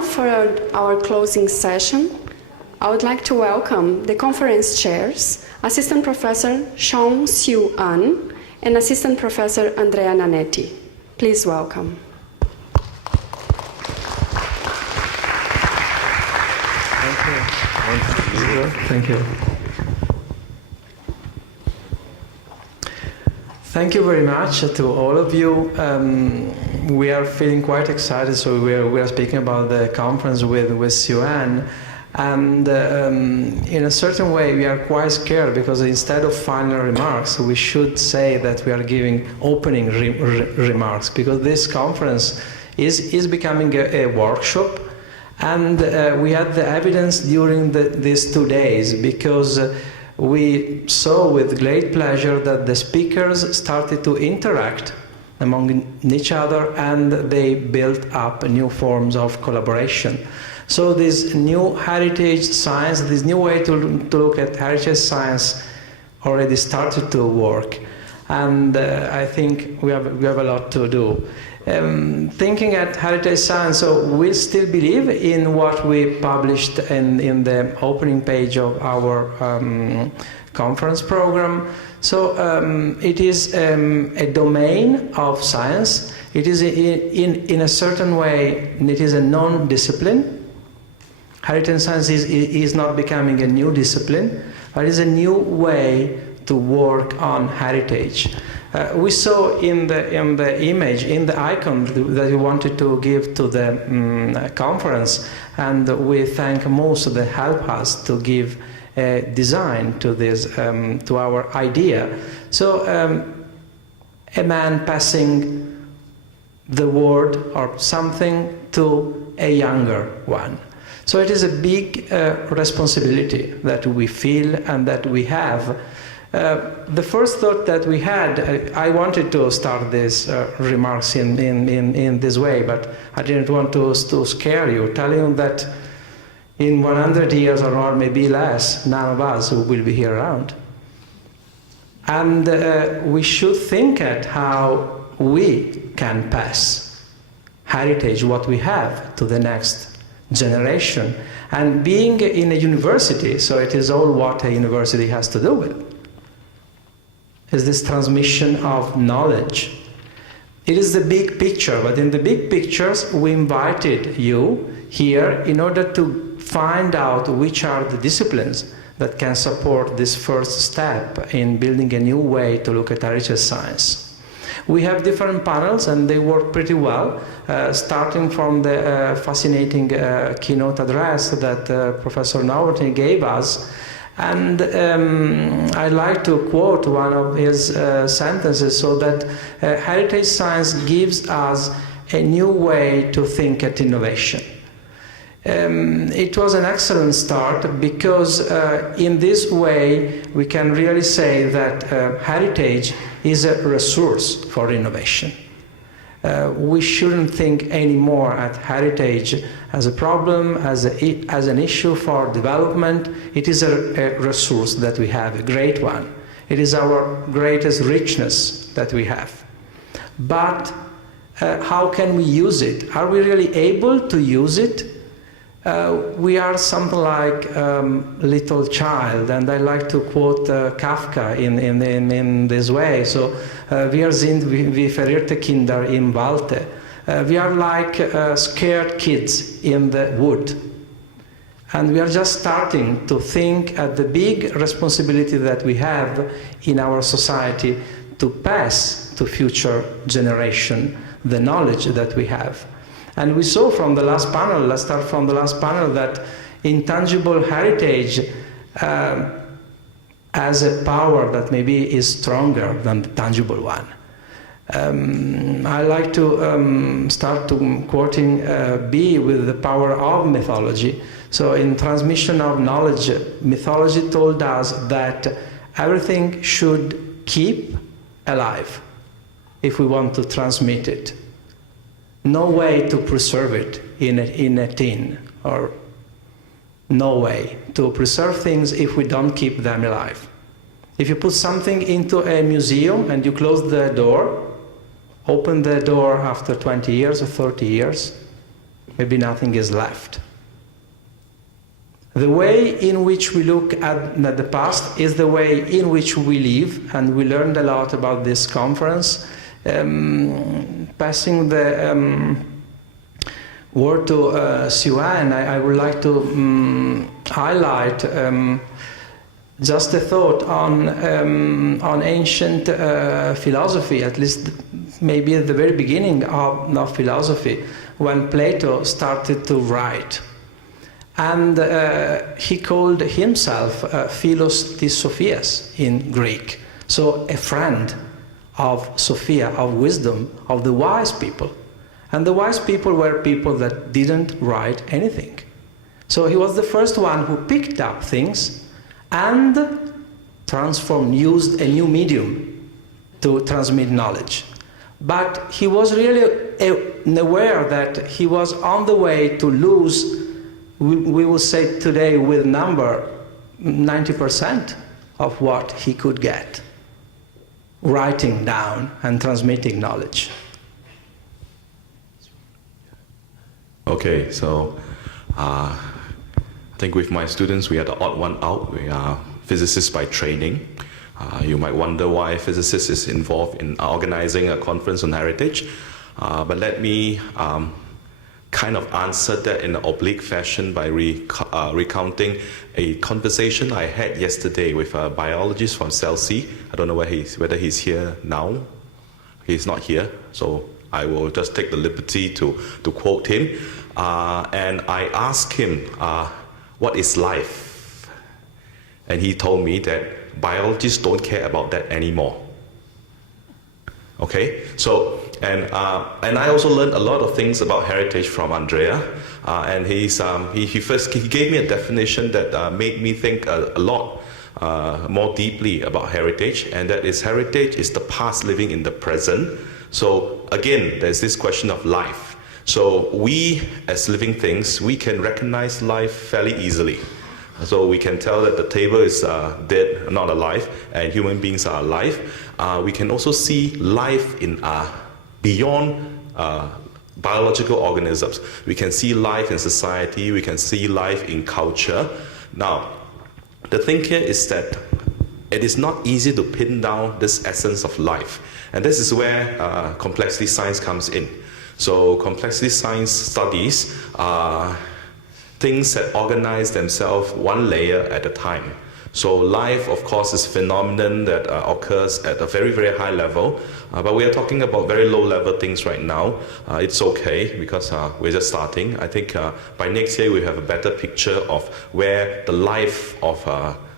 For our closing session, I would like to welcome the conference chairs, Assistant Professor Cheong Siew and Assistant Professor Andrea Nanetti. Please welcome. Thank you. Thank you very much to all of you. We are feeling quite excited, so we are speaking about the conference with Siew, and in a certain way we are quite scared, because instead of final remarks we should say that we are giving opening remarks, because this conference is becoming a workshop, and we had the evidence during these 2 days, because we saw with great pleasure that the speakers started to interact among each other, and they built up new forms of collaboration. So this new heritage science, this new way to look at heritage science already started to work, and I think we have a lot to do. Thinking at heritage science, so we still believe in what we published in the opening page of our conference program. So it is a domain of science. It is in a certain way, it is a non-discipline. Heritage science is not becoming a new discipline, but it is a new way to work on heritage. We saw in the image, in the icon that we wanted to give to the conference, and we thank most that help us to give a design to this, to our idea. So a man passing the word or something to a younger one. So it is a big responsibility that we feel and that we have. The first thought that we had, I wanted to start these remarks in this way, but I didn't want to scare you, telling you that in 100 years or maybe less, none of us will be here around. And we should think at how we can pass heritage, what we have, to the next generation. And being in a university, so it is all what a university has to do with, is this transmission of knowledge. It is the big picture, but in the big pictures we invited you here in order to find out which are the disciplines that can support this first step in building a new way to look at heritage science. We have different panels, and they work pretty well, starting from the fascinating keynote address that Professor Nanetti gave us. And I'd like to quote one of his sentences, so that heritage science gives us a new way to think at innovation. It was an excellent start, because in this way we can really say that heritage is a resource for innovation. We shouldn't think anymore at heritage as a problem, as an issue for development. It is a resource that we have, a great one. It is our greatest richness that we have. But how can we use it? Are we really able to use it? We are something like little child, and I like to quote Kafka in this way. So, wir sind wie verirrte Kinder im Walde. We are like scared kids in the wood. And we are just starting to think at the big responsibility that we have in our society to pass to future generation the knowledge that we have. And we saw from the last panel, let's start from the last panel, that intangible heritage has a power that maybe is stronger than the tangible one. I like to start to quoting B with the power of mythology. So in transmission of knowledge, mythology told us that everything should keep alive if we want to transmit it. No way to preserve it in a tin, or no way to preserve things if we don't keep them alive. If you put something into a museum and you close the door, open the door after 20 years or 30 years, maybe nothing is left. The way in which we look at the past is the way in which we live, and we learned a lot about this conference. Passing the word to Siew, I would like to highlight just a thought on ancient philosophy, at least maybe at the very beginning of philosophy, when Plato started to write. And he called himself Philos tis Sophias in Greek, so a friend of Sophia, of wisdom, of the wise people. And the wise people were people that didn't write anything. So he was the first one who picked up things and transformed, used a new medium to transmit knowledge. But he was really aware that he was on the way to lose, we will say today with number, 90% of what he could get, writing down and transmitting knowledge. Okay, so I think with my students, we are the odd one out. We are physicists by training. You might wonder why physicists is involved in organizing a conference on heritage, but let me kind of answer that in an oblique fashion by recounting a conversation I had yesterday with a biologist from Chelsea. I don't know whether he's here now. He's not here, so I will just take the liberty to quote him. And I asked him, what is life? And he told me that biologists don't care about that anymore. Okay, so and I also learned a lot of things about heritage from Andrea, and he gave me a definition that made me think a lot more deeply about heritage, and that is heritage is the past living in the present. So again, there's this question of life. So we as living things, we can recognize life fairly easily. So we can tell that the table is dead, not alive, and human beings are alive. We can also see life in beyond biological organisms. We can see life in society, we can see life in culture. Now, the thing here is that it is not easy to pin down this essence of life. And this is where complexity science comes in. So complexity science studies things that organize themselves one layer at a time. So life, of course, is a phenomenon that occurs at a very, very high level. But we are talking about very low-level things right now. It's okay because we're just starting. I think by next year we have a better picture of where the life of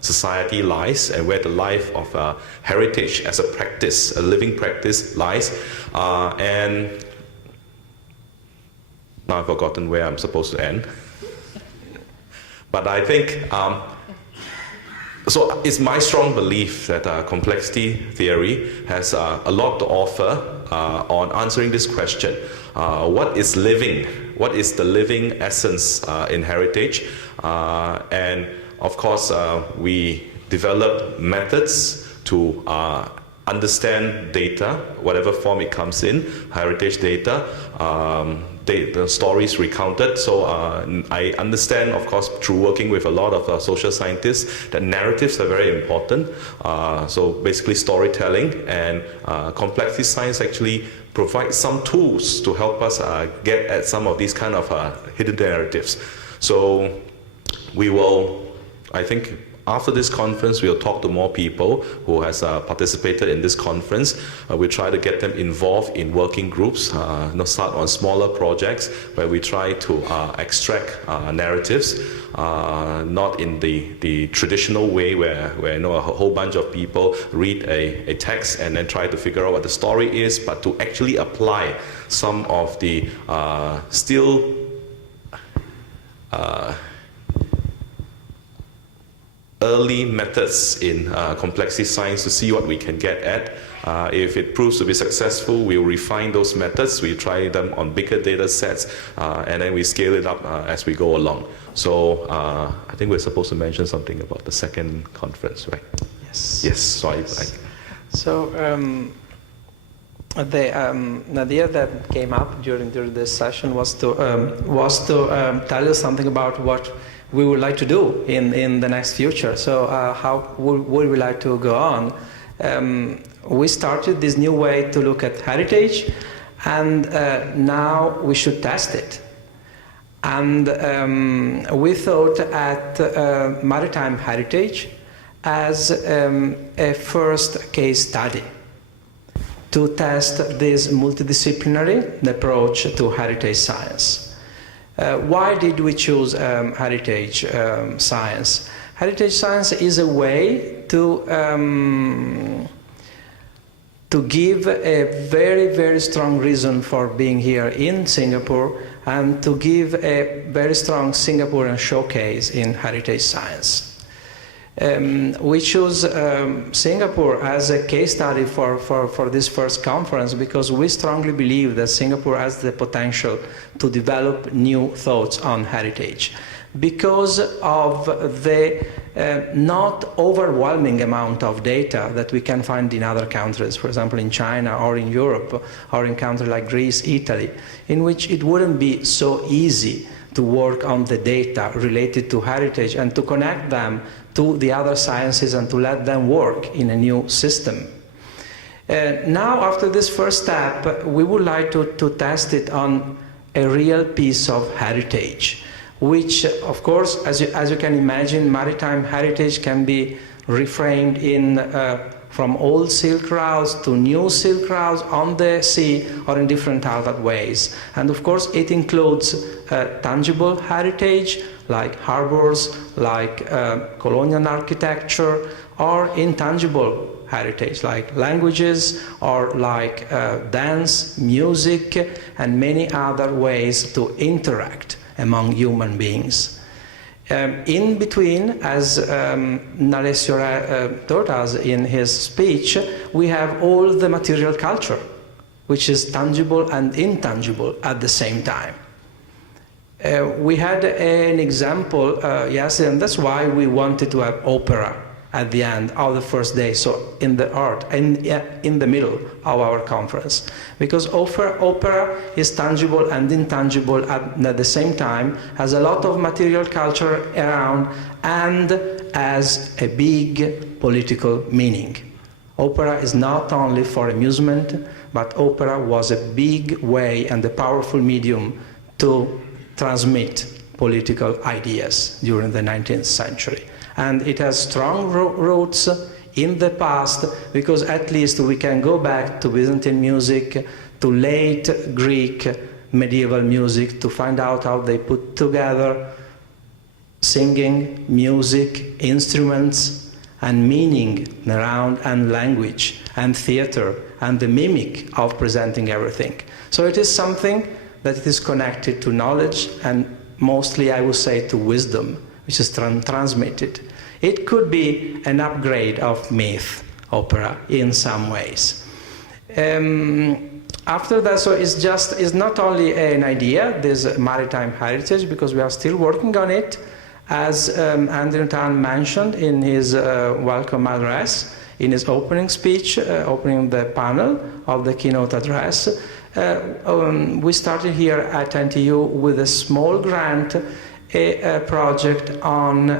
society lies and where the life of heritage as a practice, a living practice, lies. And now I've forgotten where I'm supposed to end. But I think, so it's my strong belief that complexity theory has a lot to offer on answering this question. What is living? What is the living essence in heritage? And of course, we develop methods to understand data, whatever form it comes in, heritage data, the stories recounted. So I understand, of course, through working with a lot of social scientists, that narratives are very important. So basically storytelling, and complexity science actually provides some tools to help us get at some of these kind of hidden narratives. So we will, I think, after this conference, we'll talk to more people who has participated in this conference. We'll try to get them involved in working groups, start on smaller projects where we try to extract narratives, not in the traditional way where a whole bunch of people read a text and then try to figure out what the story is, but to actually apply some of the still early methods in complexity science to see what we can get at. If it proves to be successful, we'll refine those methods. We try them on bigger data sets, and then we scale it up as we go along. So I think we're supposed to mention something about the second conference, right? Yes. Yes. So So the idea that came up during this session was to tell you something about what we would like to do in the next future. So how would we like to go on? We started this new way to look at heritage, and now we should test it. And we thought at maritime heritage as a first case study to test this multidisciplinary approach to heritage science. Why did we choose heritage science? Heritage science is a way to give a very, very strong reason for being here in Singapore, and to give a very strong Singaporean showcase in heritage science. We chose Singapore as a case study for this first conference because we strongly believe that Singapore has the potential to develop new thoughts on heritage because of the not overwhelming amount of data that we can find in other countries, for example in China or in Europe or in countries like Greece, Italy, in which it wouldn't be so easy to work on the data related to heritage and to connect them to the other sciences and to let them work in a new system. Now, after this first step, we would like to test it on a real piece of heritage, which, of course, as you can imagine, maritime heritage can be reframed in from old silk routes to new silk routes on the sea or in different other ways. And of course, it includes tangible heritage, like harbors, like colonial architecture, or intangible heritage, like languages, or like dance, music, and many other ways to interact among human beings. In between, as Nanetti taught us in his speech, we have all the material culture, which is tangible and intangible at the same time. We had an example yesterday, and that's why we wanted to have opera at the end of the first day, so in the in the middle of our conference, because opera is tangible and intangible at the same time, has a lot of material culture around, and has a big political meaning. Opera is not only for amusement, but opera was a big way and a powerful medium to transmit political ideas during the 19th century. And it has strong roots in the past, because at least we can go back to Byzantine music, to late Greek medieval music, to find out how they put together singing, music, instruments, and meaning around, and language, and theater, and the mimic of presenting everything. So it is something that is connected to knowledge, and mostly, I would say, to wisdom, which is transmitted. It could be an upgrade of myth opera in some ways. After that, so it's not only an idea, this maritime heritage, because we are still working on it, as Andrea mentioned in his welcome address, in his opening speech, opening the panel of the keynote address. We started here at NTU with a small grant, a project on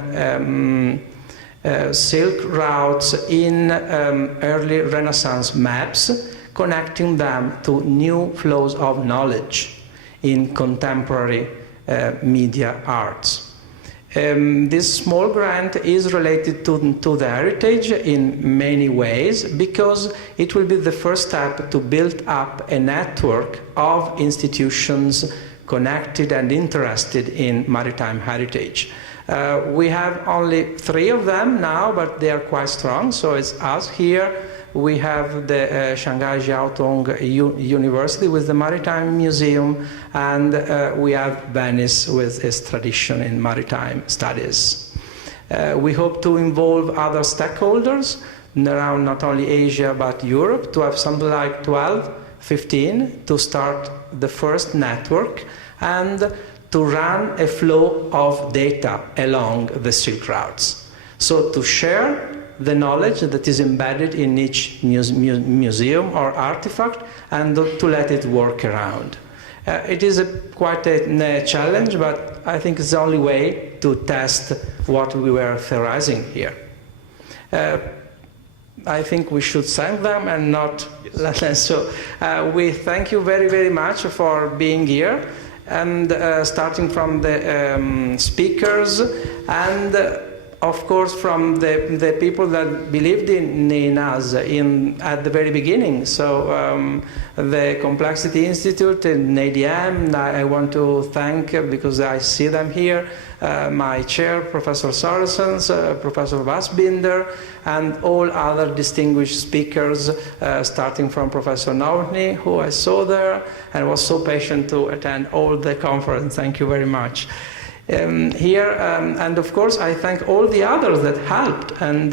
silk routes in early Renaissance maps, connecting them to new flows of knowledge in contemporary media arts. This small grant is related to the heritage in many ways, because it will be the first step to build up a network of institutions connected and interested in maritime heritage. We have only 3 of them now, but they are quite strong. So it's us here. We have the Shanghai Jiaotong University with the Maritime Museum, and we have Venice with its tradition in maritime studies. We hope to involve other stakeholders around not only Asia but Europe, to have something like 12, 15 to start the first network, and to run a flow of data along the silk routes. So to share the knowledge that is embedded in each museum or artifact and to let it work around. It is quite a challenge, but I think it's the only way to test what we were theorizing here. I think we should thank them and not let them. So we thank you very, very much for being here, and starting from the speakers and of course from the people that believed in us at the very beginning. So the Complexity Institute and ADM, I want to thank, because I see them here, my chair, Professor Sorensens, Professor Vassbinder, and all other distinguished speakers, starting from Professor Novotny, who I saw there and was so patient to attend all the conference. Thank you very much. And of course I thank all the others that helped and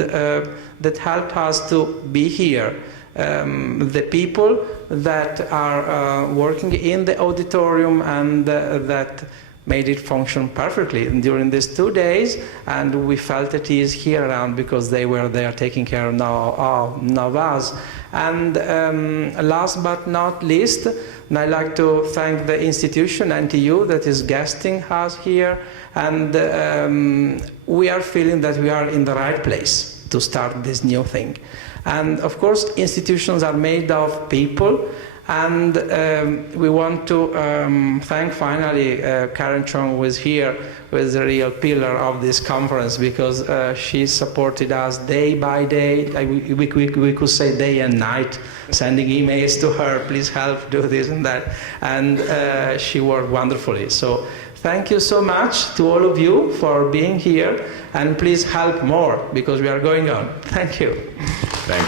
that helped us to be here. The people that are working in the auditorium and that made it function perfectly during these 2 days, and we felt at ease here around because they were there taking care of us. And last but not least, I'd like to thank the institution, NTU, that is guesting us here, and we are feeling that we are in the right place to start this new thing. And of course, institutions are made of people, and we want to thank finally Karen Cheong, who is here, who is the real pillar of this conference, because she supported us day by day. We could say day and night, sending emails to her, please help, do this and that. And she worked wonderfully. So thank you so much to all of you for being here, and please help more, because we are going on. Thank you.